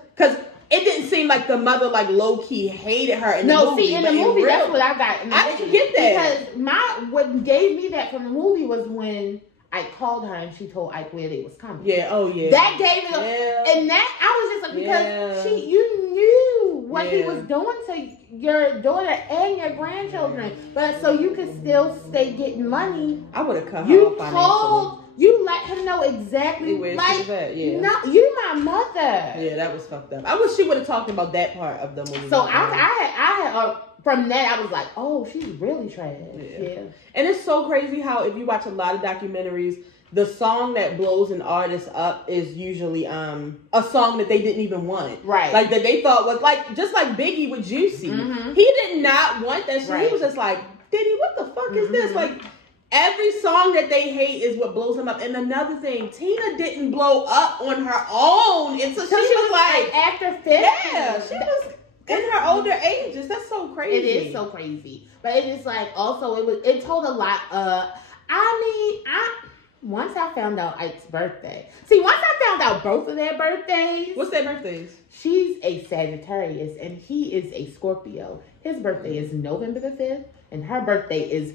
it didn't seem like the mother like low key hated her in the movie. In the movie, that's what I got. I didn't get that, because what gave me that from the movie was when Ike called her and she told Ike where they was coming. Yeah, oh yeah. That gave it and that I was just like, because you knew what he was doing to your daughter and your grandchildren. But so you could still stay getting money. I would have cut her off financially. You let him know exactly where she was at, no, you my mother. Yeah, that was fucked up. I wish she would have talked about that part of the movie. So I had from that, I was like, oh, she's really trash. Yeah. And it's so crazy how, if you watch a lot of documentaries, the song that blows an artist up is usually a song that they didn't even want. Right. Like, that they thought was like, just like Biggie with Juicy. Mm-hmm. He did not want that shit. Right. He was just like, Diddy, what the fuck is this? Like, every song that they hate is what blows them up. And another thing, Tina didn't blow up on her own until she was like after 50. Yeah, she was in her older ages. That's so crazy. It is so crazy. But it is like, also it told a lot. Once I found out Ike's birthday. See, once I found out both of their birthdays. What's their birthdays? She's a Sagittarius and he is a Scorpio. His birthday is November the 5th and her birthday is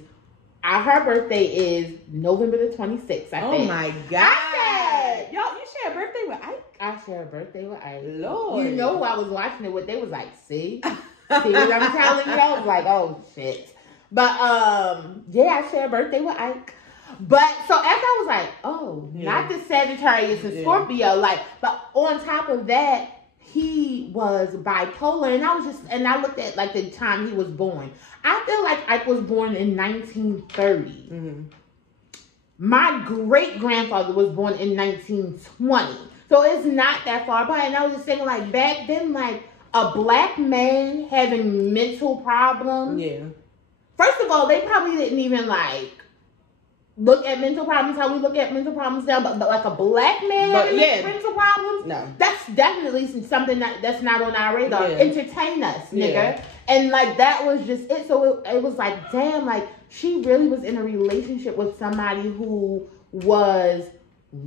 November the 26th, I think. Oh my God. Yo, you share a birthday with Ike? I share a birthday with Ike. Lord. You know who I was watching it with? They was like, see what I'm telling you? I was like, oh shit. But I share a birthday with Ike. But so after I was like, oh, not the Sagittarius and Scorpio, but on top of that, he was bipolar, and I looked at like the time he was born. I feel like Ike was born in 1930. Mm-hmm. My great grandfather was born in 1920, so it's not that far apart. And I was just thinking, like, back then, like, a black man having mental problems. Yeah. First of all, they probably didn't even like look at mental problems how we look at mental problems now, but like a black man having mental problems, no, that's definitely something that's not on our radar. Entertain us, nigga. And like that was just it. So it was like, damn, like she really was in a relationship with somebody who was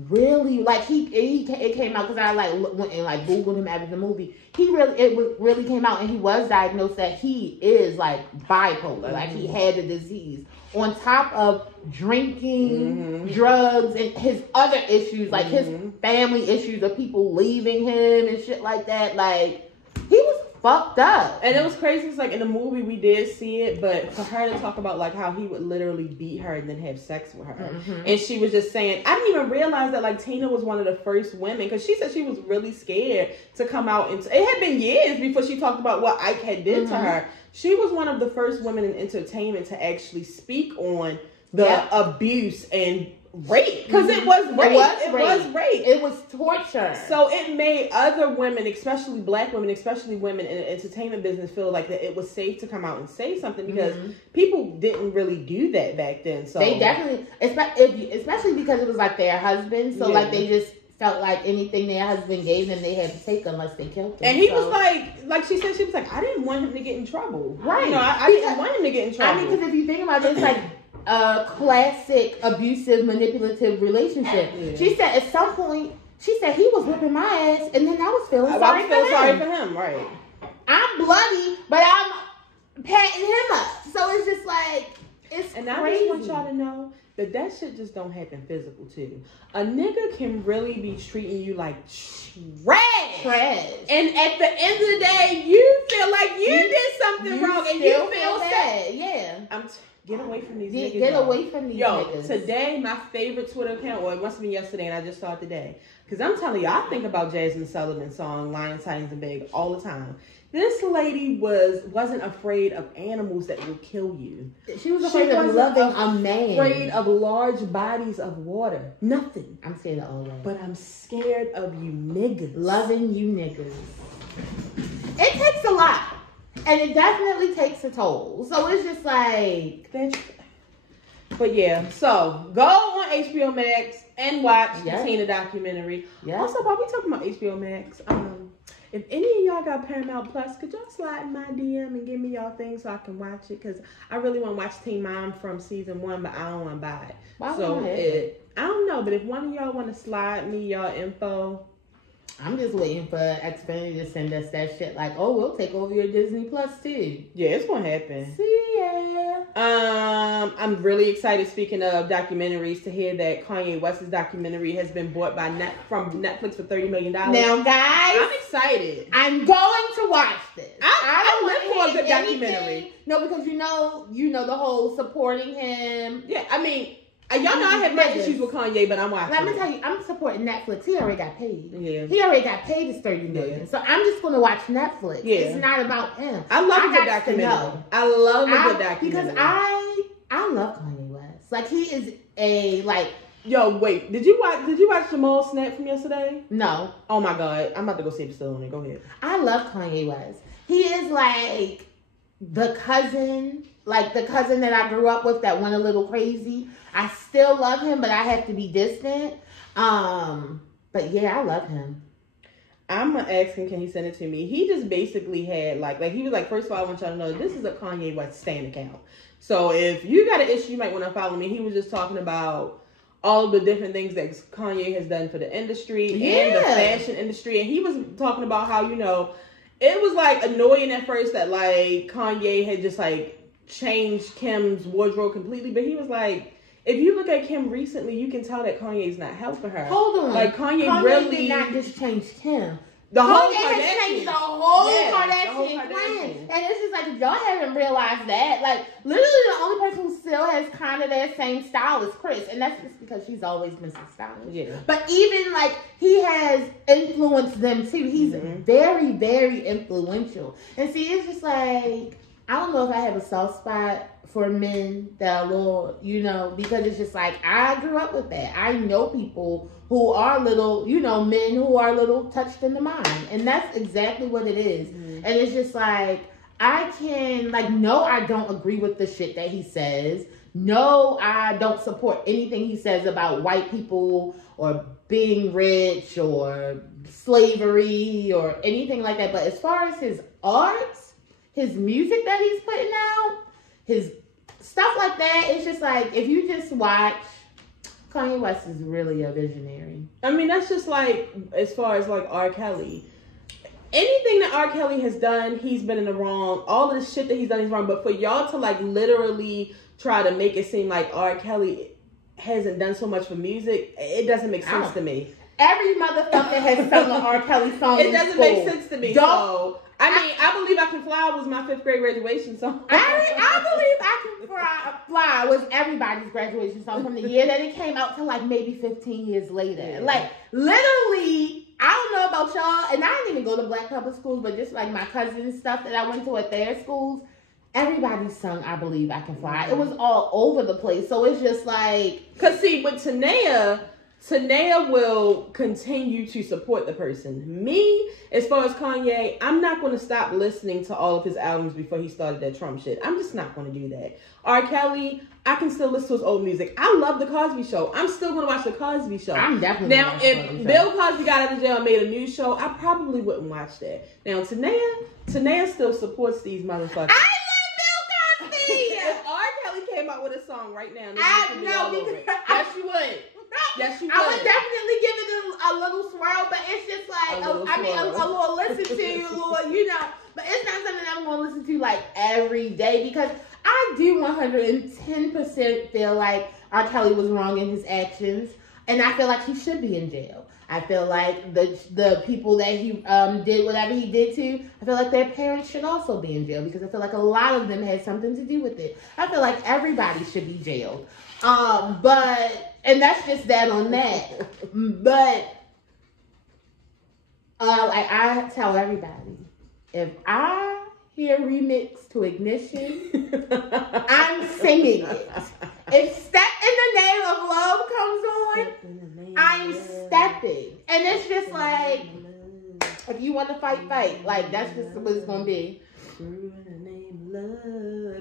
really like it came out because I like went and like Googled him after the movie. It really came out, and he was diagnosed that he is like bipolar, like he had the disease on top of drinking, drugs, and his other issues, like his family issues of people leaving him and shit like that. Like he was fucked up. And it was crazy. It's like in the movie we did see it, but for her to talk about like how he would literally beat her and then have sex with her, and she was just saying, I didn't even realize that like Tina was one of the first women, because she said she was really scared to come out, and it had been years before she talked about what Ike had did to her. She was one of the first women in entertainment to actually speak on the abuse and rape, because it was rape. It was rape. It was torture. So it made other women, especially black women, especially women in the entertainment business, feel like that it was safe to come out and say something, because people didn't really do that back then. So they definitely, especially because it was like their husband. So like they just felt like anything their husband gave them, they had to take unless they killed him. And he was like she said, she was like, I didn't want him to get in trouble. Right. You know, I didn't want him to get in trouble. I mean, because if you think about it, it's like a classic abusive, manipulative relationship. Yeah. She said at some point, she said he was whipping my ass, and then I was feeling sorry for him. Right. I'm bloody, but I'm patting him up. So it's just like, it's and crazy. I just want y'all to know that shit just don't happen physical too. A nigga can really be treating you like trash. And at the end of the day, you feel like you did something wrong, and you feel sad. Yeah. Get away from these niggas. Get away from these niggas. Today, my favorite Twitter account, or it must have been yesterday, and I just saw it today. Because I'm telling you, I think about Jasmine Sullivan's song, Lion, Titans, and Big all the time. This lady wasn't afraid of animals that will kill you. She was afraid of loving a man. Afraid of large bodies of water. Nothing. I'm scared of all that. But I'm scared of you niggas. Loving you niggas. It takes a lot. And it definitely takes a toll. So it's just like... But yeah, so go on HBO Max and watch the Tina documentary. Yeah. Also, while we talking about HBO Max, if any of y'all got Paramount Plus, could y'all slide in my DM and give me y'all thing so I can watch it? Because I really want to watch Teen Mom from season 1, but I don't want to buy it. Why so I don't know, but if one of y'all want to slide me y'all info. I'm just waiting for Xfinity to send us that shit like, oh, we'll take over your Disney Plus too. Yeah, it's gonna happen. See ya. I'm really excited, speaking of documentaries, to hear that Kanye West's documentary has been bought by from Netflix for $30 million. Now, guys, I'm excited. I'm going to watch this. I live for a good documentary. No, because you know the whole supporting him. Yeah, I mean, y'all know I have my issues with Kanye, but I'm watching. Let me tell you, I'm supporting Netflix. He already got paid. Yeah. He already got paid his $30 million. Yeah. So I'm just going to watch Netflix. Yeah. It's not about him. I love a good documentary. I love a good documentary. Because I love Kanye West. Like, he is Yo, wait. Did you watch Jamal Snap from yesterday? No. Oh my God. I'm about to go see if it's still on it. Go ahead. I love Kanye West. He is like the cousin that I grew up with that went a little crazy. I still love him, but I have to be distant. But yeah, I love him. I'm gonna ask him, can he send it to me? He just basically had like he was like, first of all, I want y'all to know this is a Kanye West stan account. So if you got an issue, you might want to follow me. He was just talking about all the different things that Kanye has done for the industry and the fashion industry. And he was talking about how, it was like annoying at first that like Kanye had just like changed Kim's wardrobe completely. But he was like, if you look at Kim recently, you can tell that Kanye's not helping her. Hold on. Like Kanye really did not just change Kim. Kanye has changed the whole Kardashian clan. And it's just like, if y'all haven't realized that, like, literally the only person who still has kind of that same style is Kris. And that's just because she's always been so stylish. Yeah. But even, like, he has influenced them, too. He's very, very influential. And see, it's just like, I don't know if I have a soft spot for men that are little, because it's just like, I grew up with that. I know people who are little, men who are little touched in the mind. And that's exactly what it is. Mm-hmm. And it's just like, I can, no, I don't agree with the shit that he says. No, I don't support anything he says about white people or being rich or slavery or anything like that. But as far as his art, his music that he's putting out, his stuff like that, it's just like, if you just watch, Kanye West is really a visionary. I mean, that's just like, as far as like R. Kelly. Anything that R. Kelly has done, he's been in the wrong. All of the shit that he's done is wrong. But for y'all to like literally try to make it seem like R. Kelly hasn't done so much for music, it doesn't make sense to me. Every motherfucker has sung an R. Kelly song. It doesn't make sense to me. So, I Believe I Can Fly was my 5th grade graduation song. I Believe I Can Fly was everybody's graduation song from the year that it came out to like maybe 15 years later. Yeah. Like, literally, I don't know about y'all, and I didn't even go to black public schools, but just like my cousins' stuff that I went to at their schools, everybody sung I Believe I Can Fly. It was all over the place. So it's just like... Because see, with Tanea will continue to support the person. Me, as far as Kanye, I'm not going to stop listening to all of his albums before he started that Trump shit. I'm just not going to do that. R. Kelly, I can still listen to his old music. I love The Cosby Show. I'm still going to watch The Cosby Show. I'm definitely now, if Bill Cosby got out of jail and made a new show, I probably wouldn't watch that. Now, Tanea still supports these motherfuckers. I love Bill Cosby! If R. Kelly came out with a song right now, yes, you would. Yes, you would. I would definitely give it a little swirl, but it's just like, a little listen to, but it's not something I'm going to listen to like every day, because I do 110% feel like R. Kelly was wrong in his actions, and I feel like he should be in jail. I feel like the people that he did whatever he did to, I feel like their parents should also be in jail, because I feel like a lot of them had something to do with it. I feel like everybody should be jailed. And that's just that on that. But Like I tell everybody, if I hear remix to Ignition, I'm singing it. If Step in the Name of Love comes on, I'm stepping. And it's just like, if you want to fight, fight. Like, that's just what it's going to be.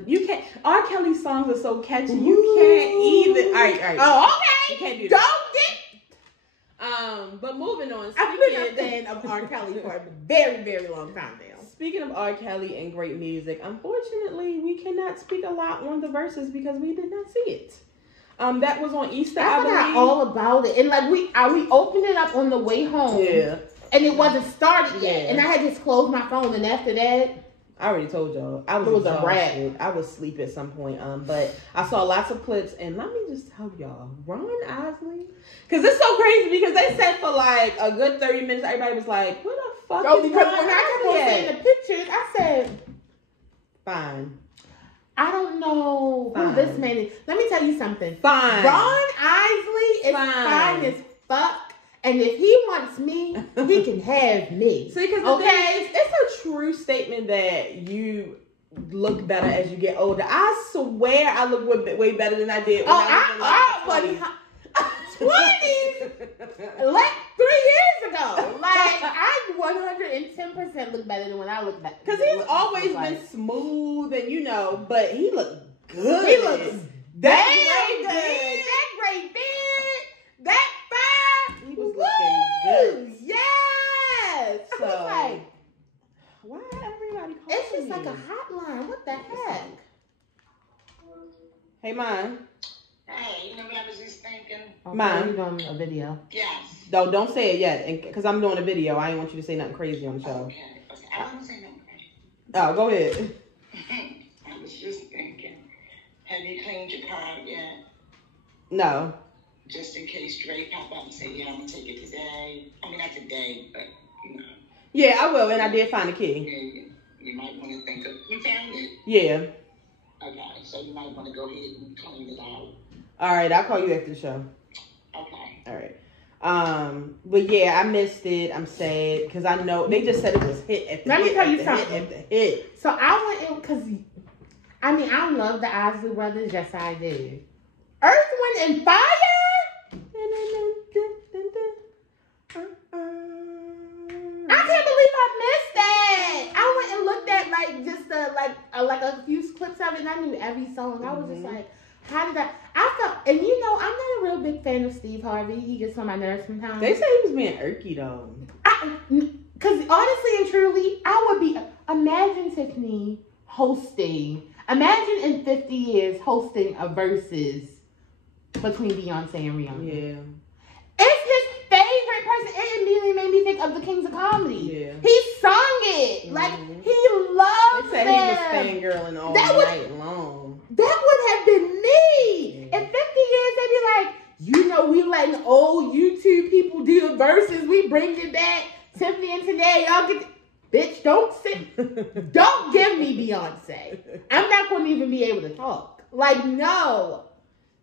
You can't. R. Kelly's songs are so catchy. You can't even. All right. Oh, okay. You can't do that. Don't get. But moving on. I've been a fan of R. Kelly for a very, very long time now. Speaking of R. Kelly and great music, unfortunately, we cannot speak a lot on the Verzuz because we did not see it. That was on Easter, I forgot believe. all about it. And like we opened it up on the way home. Yeah. And it wasn't started yet. And I had just closed my phone. And after that, I already told y'all. I was a rat. I was asleep at some point. But I saw lots of clips, and let me just tell y'all, Ron Isley, because it's so crazy because they said for like a good 30 minutes, everybody was like, "What the fuck?" Because when I kept on seeing the pictures, I said, "Fine." I don't know who this man is. Let me tell you something. Fine. Ron Isley is fine as fuck. And if he wants me, he can have me. See, because it's a true statement that you look better as you get older. I swear I look way better than I did when I was in 20s, like 3 years ago. Like, I 110% look better than when I look back. Because he's always been smooth and, but he looked good. He looks damn good. That great beard, that fire. He was looking good. Yes. So, I was like, why everybody calling it's just like a hotline. What the heck? Hey, Mom. Hey, you know what I was just thinking? Mom. You're doing a video. Yes. No, don't say it yet, because I'm doing a video. I didn't want you to say nothing crazy on the show. Okay. I don't say nothing crazy. Oh, go ahead. I was just thinking, have you cleaned your car yet? No. Just in case Dre pop up and say, yeah, I'm going to take it today. I mean, not today, but, Yeah, I will, and I did find the key. You might want to think of, you found it? Yeah. Okay, so you might want to go ahead and clean it out. All right, I'll call you after the show. Okay. All right. But yeah, I missed it. I'm sad because I know they just said it was hit at the Let hit. me tell you hit something. At the hit. So I went in because, I love the Isley Brothers. Yes, I do. Earth, Wind, and Fire? I can't believe I missed that. I went and looked at like a few clips of it, and I knew every song. I was just like, how did I felt, and I'm not a real big fan of Steve Harvey. He gets on my nerves sometimes. They say he was being irky though. Because honestly and truly, I would be. Imagine Tiffany hosting. Imagine in 50 years hosting a Verzuz between Beyonce and Rihanna. Yeah. It's his favorite person. It immediately made me think of the Kings of Comedy. Yeah. He sung it. Like, he loves They said he was fangirling all night long. That would have been me. Yeah. In 50 years, they'd be like, we letting old YouTube people do the Verzuz. We bring it back. Tiffany and today, y'all get... Bitch, don't give me Beyonce. I'm not going to even be able to talk. Like, no.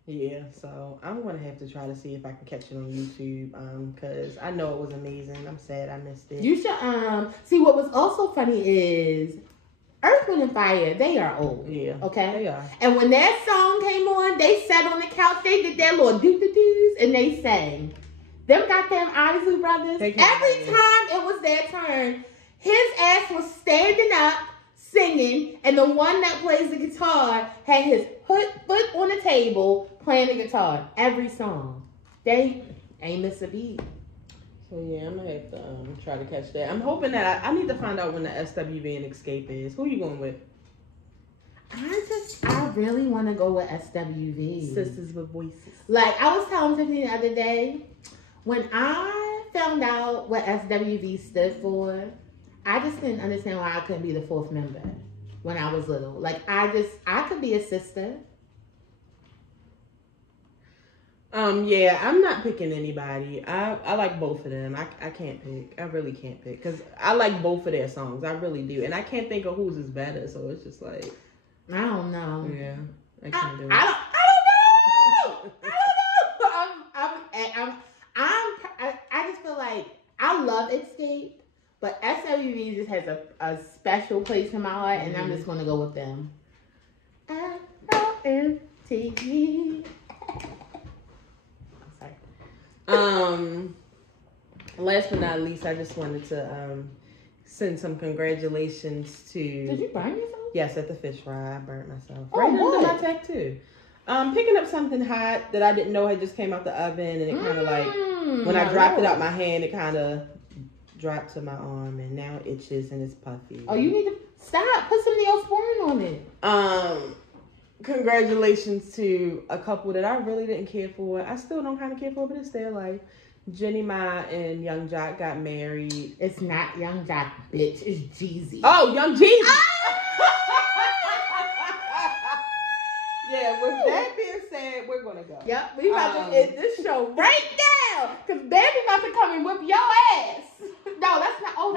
Yeah, so I'm going to have to try to see if I can catch it on YouTube, because I know it was amazing. I'm sad I missed it. You should, see, what was also funny is Earth, Wind, and Fire, they are old. Yeah. Okay? They are. And when that song came on, they sat on the couch, they did their little doo-doo-doos, and they sang. Them goddamn Isley Brothers, every time it was their turn, his ass was standing up, singing, and the one that plays the guitar had his foot on the table playing the guitar. Every song. They ain't miss a beat. So yeah, I'm going to have to try to catch that. I'm hoping that I need to find out when the SWV and Escape is. Who are you going with? I really want to go with SWV. Sisters with Voices. Like, I was telling Tiffany the other day, when I found out what SWV stood for, I just didn't understand why I couldn't be the fourth member when I was little. Like, I could be a sister. Yeah, I'm not picking anybody. I like both of them. I can't pick. I really can't pick. Because I like both of their songs. I really do. And I can't think of whose is better. So it's just like... I don't know. Yeah, I can't do it. I don't know. I just feel like I love Escape. SWV just has a special place in my heart, and I'm just gonna go with them. IOMTV. I'm sorry. Last but not least, I just wanted to send some congratulations to. Did you burn yourself? Yes, at the fish fry, I burnt myself. Oh, Right under what? my tech too. Picking up something hot that I didn't know had just came out the oven, and it kind of like when I dropped it out my hand, it kind of dropped to my arm, and now it itches and it's puffy. Oh, you need to stop. Put some Neosporin on it. Congratulations to a couple that I really didn't care for. I still don't kind of care for, but it's their life. Jenny Ma and Young Jock got married. It's not Young Jock, bitch. It's Jeezy. Oh, Young Jeezy. Yeah, with that being said, we're gonna go. Yep, we about to end this show right now, cause baby about to come and whip your ass. No, that's not. Oh,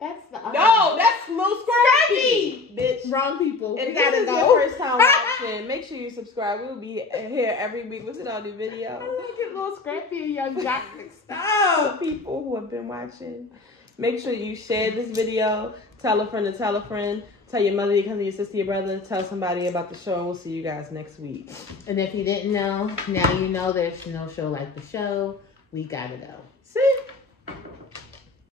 that's the. No, that's Lil Scrappy, bitch. Wrong people. If We this gotta is go. your first time watching, make sure you subscribe. We'll be here every week with an all new video. I love get Lil Scrappy and Young Jock mixed up. Stop, people who have been watching. Make sure you share this video. Tell a friend to tell a friend. Tell your mother, your cousin, your sister, your brother. Tell somebody about the show, and we'll see you guys next week. And if you didn't know, now you know there's no show like the show. We gotta go. See?